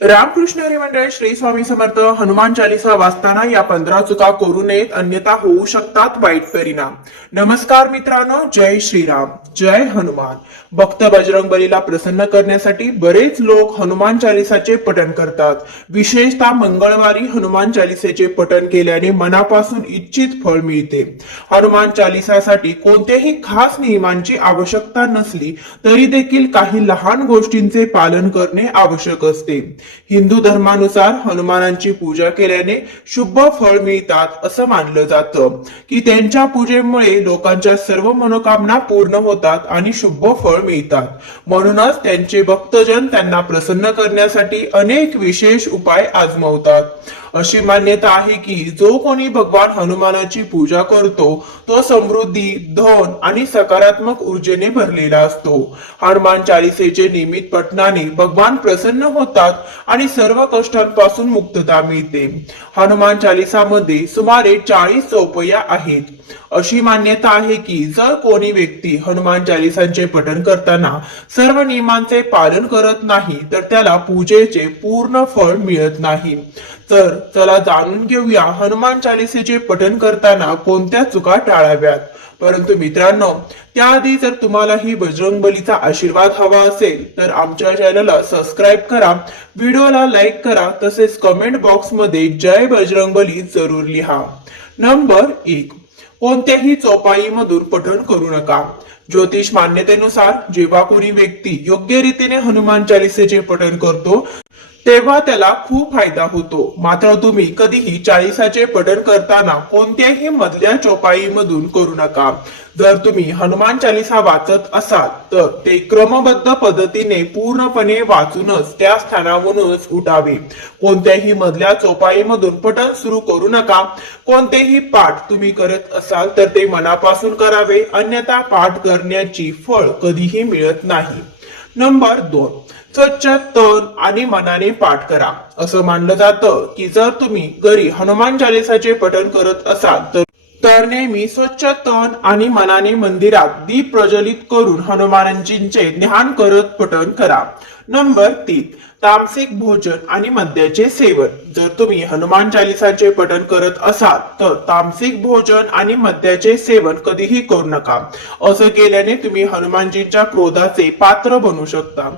रामकृष्ण हरी मंडळ श्री स्वामी समर्थ. हनुमान चालीसा वाचताना या 15 चुका करू नयेत, अन्यथा होऊ शकतात वाईट परिणाम. नमस्कार मित्रांनो, जय श्रीराम, जय हनुमान. भक्त बजरंगबलीला प्रसन्न करण्यासाठी बरेच लोक हनुमान चालीसाचे पठण करतात. विशेषतः मंगळवारी हनुमान चालीसेचे पठण केल्याने मनापासून इच्छित फळ मिळते. हनुमान चालीसासाठी कोणत्याही खास नियमांची आवश्यकता नसली तरी देखील काही लहान गोष्टींचे पालन करणे आवश्यक असते. हिंदू धर्मानुसार हनुमानांची पूजा केल्याने शुभ फळ मिळतात असं मानलं जातं की त्यांच्या पूजेमुळे लोकांच्या सर्व मनोकामना पूर्ण होतात आणि शुभ फळ मिळतात. म्हणूनच त्यांचे भक्तजन त्यांना प्रसन्न करण्यासाठी अनेक विशेष उपाय आजमावतात. अशी मान्यता आहे की जो कोणी भगवान हनुमानाची पूजा करतो तो समृद्धी, धन आणि सकारात्मक ऊर्जेने भरलेला असतो. हनुमान चालीसेचे नियमित पठणाने भगवान प्रसन्न होतात आणि सर्व कष्टांपासून मुक्तता मिळते. हनुमान चालीसामध्ये सुमारे 40 चौपया आहेत. अशी मान्यता आहे की जर कोणी व्यक्ती हनुमान चालीसांचे पठण करताना सर्व नियमांचे पालन करत नाही तर त्याला पूजेचे पूर्ण फळ मिळत नाही. तर चला जाणून घेऊया हनुमान चालीसेचे पठण करताना कोणत्या चुका टाळाव्यात. परंतु मित्रांनो, त्याआधी जर तुम्हालाही बजरंगबलीचा आशीर्वाद हवा असेल तर आमच्या चॅनलला सबस्क्राईब करा, व्हिडिओला लाईक करा, तसेच कमेंट बॉक्स मध्ये जय बजरंगबली जरूर लिहा. नंबर 1, कोणत्याही चौपाईमधून पठण करू नका. ज्योतिष मान्यतेनुसार जेव्हा कोणी व्यक्ती योग्य रीतीने हनुमान चालीसेचे पठण करतो तेव्हा त्याला खूप फायदा होतो. मात्र तुम्ही कधीही चालीसाचे पठण करताना कोणत्याही मधल्या चौपाईमधून करू नका. जर तुम्ही हनुमान चालीसा वाचत असाल तर ते क्रमबद्ध पद्धतीने पूर्णपणे वाचूनच त्या स्थानावरूनच उठावे. कोणत्याही मधल्या चौपाईमधून पठण सुरू करू नका. कोणतेही पाठ तुम्ही करत असाल तर ते मनापासून करावे, अन्यथा पाठ करण्याची फळ कधीही मिळत नाही. नंबर 2, स्वच्छ तन आणि मनाने पाठ करा. असं मानलं जातं की जर तुम्ही घरी हनुमान चालीसाचे पठण करत असाल तर नेहमी स्वच्छ तन आणि मनाने मंदिरात दीप प्रज्वलित करून हनुमानजींचे ध्यान करत पठण करा. नंबर 3, तामसिक भोजन आणि मद्याचे सेवन. जर तुम्ही हनुमान चालीसाचे पठण करत असाल तर तामसिक भोजन आणि मद्याचे सेवन कधीही करू नका. असं केल्याने तुम्ही हनुमानजींच्या क्रोधाचे पात्र बनू शकता.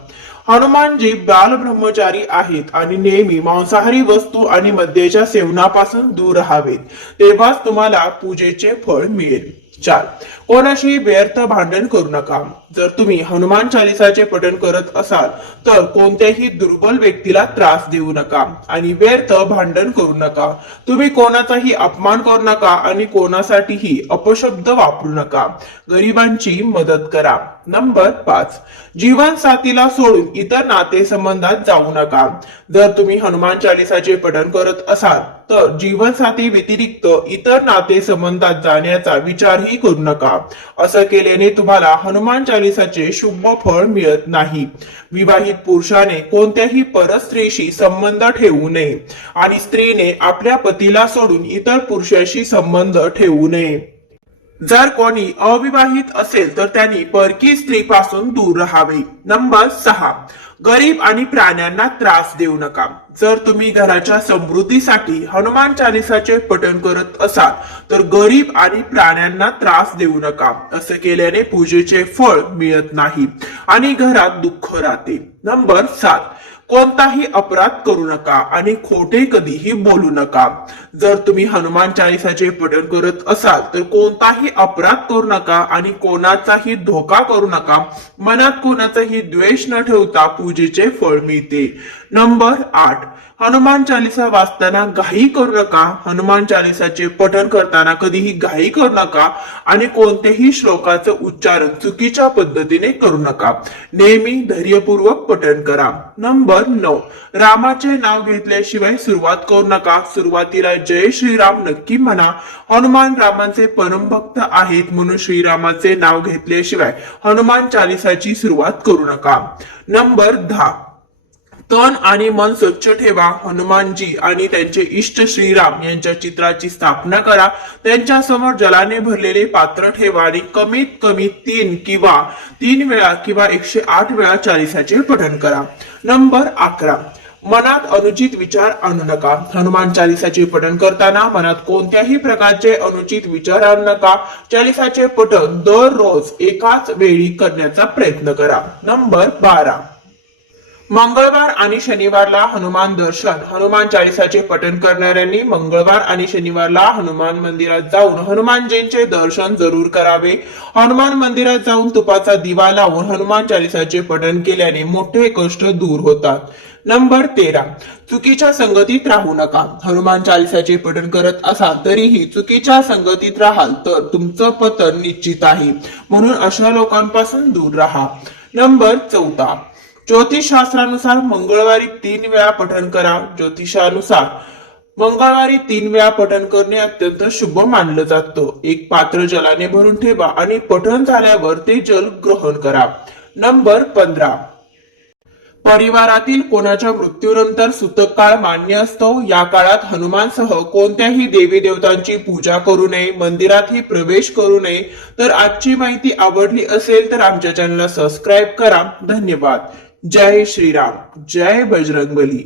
हनुमानजी बाल ब्रह्मचारी आहेत आणि नेहमी मांसाहारी वस्तू आणि मद्याच्या सेवनापासून दूर राहावेत. तेव्हाच तुम्हाला पूजेचे फळ मिळेल. 4, कोणाशी व्यर्थ भांडण करू नका. जर तुम्ही हनुमान चालीसाचे पठण करत असाल तर कोणत्याही दुर्बल व्यक्तीला त्रास देऊ नका आणि व्यर्थ भांडण करू नका. तुम्ही कोणाचाही अपमान करू नका आणि कोणासाठीही अपशब्द वापरू नका. गरिबांची मदत करा. नंबर 5, जीवन साथीला सोडून इतर नाते संबंधात जाऊ नका. जर तुम्ही हनुमान चालीसाचे पठण करत असाल तर जीवन साथी व्यतिरिक्त इतर नाते संबंधात जाण्याचा विचारही करू नका. असं केल्याने तुम्हाला हनुमान चालीसाचे शुभ फळ मिळत नाही. विवाहित पुरुषाने कोणत्याही परस्त्रीशी संबंध ठेवू नये आणि स्त्रीने आपल्या पतीला सोडून इतर पुरुषाशी संबंध ठेवू नये. जर कोणी अविवाहित असेल तर त्यांनी परकी स्त्रीपासून दूर राहावे. नंबर 6, गरीब आणि प्राण्यांना त्रास देऊ नका. जर तुम्ही घराच्या समृद्धीसाठी हनुमान चालीसाचे पठण करत असाल तर गरीब आणि प्राण्यांना त्रास देऊ नका. असं केल्याने पूजेचे फळ मिळत नाही आणि घरात दुःख राहते. नंबर 7, कोणताही अपराध करू नका आणि खोटे कधीही बोलू नका. जर तुम्ही हनुमान चालीसाचे पठण करत असाल तर कोणताही अपराध करू नका आणि कोणाचाही धोका करू नका. मनात कोणाचाही द्वेष न ठेवता पूजेचे फळ मिळते. नंबर 8, हनुमान चालीसा वाचताना घाई करू नका. हनुमान चालीसाचे पठण करताना कधीही घाई करू नका आणि कोणत्याही श्लोकाचं उच्चारण चुकीच्या पद्धतीने करू नका. नेहमी धैर्यपूर्वक पठण करा. नंबर 9, रामाचे नाव घेतल्याशिवाय सुरुवात करू नका. सुरुवातीला जय श्रीराम नक्की म्हणा. हनुमान रामांचे परमभक्त आहेत म्हणून श्रीरामाचे नाव घेतल्याशिवाय हनुमान चालीसाची सुरुवात करू नका. नंबर 10, तन आणि मन स्वच्छ ठेवा. हनुमानजी आणि त्यांचे इष्ट श्रीराम यांच्या चित्राची स्थापना करा. त्यांच्या समोर जलाने भरलेले पात्र ठेवा आणि कमीत कमी 3 वेळा किंवा 108 वेळा चालीसाचे पठण करा. नंबर 11, मनात अनुचित विचार आणू नका. हनुमान चालिसाचे पठण करताना मनात कोणत्याही प्रकारचे अनुचित विचार आणू नका. चालिसाचे पठण दररोज एकाच वेळी करण्याचा प्रयत्न करा. नंबर 12, मंगळवार आणि शनिवारला हनुमान दर्शन. हनुमान चालिसाचे पठण करणाऱ्यांनी मंगळवार आणि शनिवारला हनुमान मंदिरात जाऊन हनुमानजींचे दर्शन जरूर करावे. हनुमान मंदिरात जाऊन तुपाचा दिवा लावून हनुमान चालिसाचे पठण केल्याने मोठे कष्ट दूर होतात. नंबर 13, चुकीच्या संगतीत राहू नका. हनुमान चालिसाचे पठण करत असाल तरीही चुकीच्या संगतीत राहाल तर तुमचं पतन निश्चित आहे, म्हणून अशा लोकांपासून दूर राहा. नंबर 14, ज्योतिषशास्त्रानुसार मंगळवारी 3 वेळा पठण करा. ज्योतिषानुसार मंगळवारी 3 वेळा पठण करणे अत्यंत शुभ मानलं जातं. एक पात्र जलाने भरून ठेवा आणि पठण झाल्यावर ते जल ग्रहण करा. नंबर 15, परिवारातील कोणाच्या मृत्यूनंतर सूतक काळ मान्य असतो. या काळात हनुमानसह कोणत्याही देवी देवतांची पूजा करू नये, मंदिरातही प्रवेश करू नये. तर आजची माहिती आवडली असेल तर आमच्या चॅनलला सबस्क्राईब करा. धन्यवाद. जय श्रीराम, जय बजरंगबली.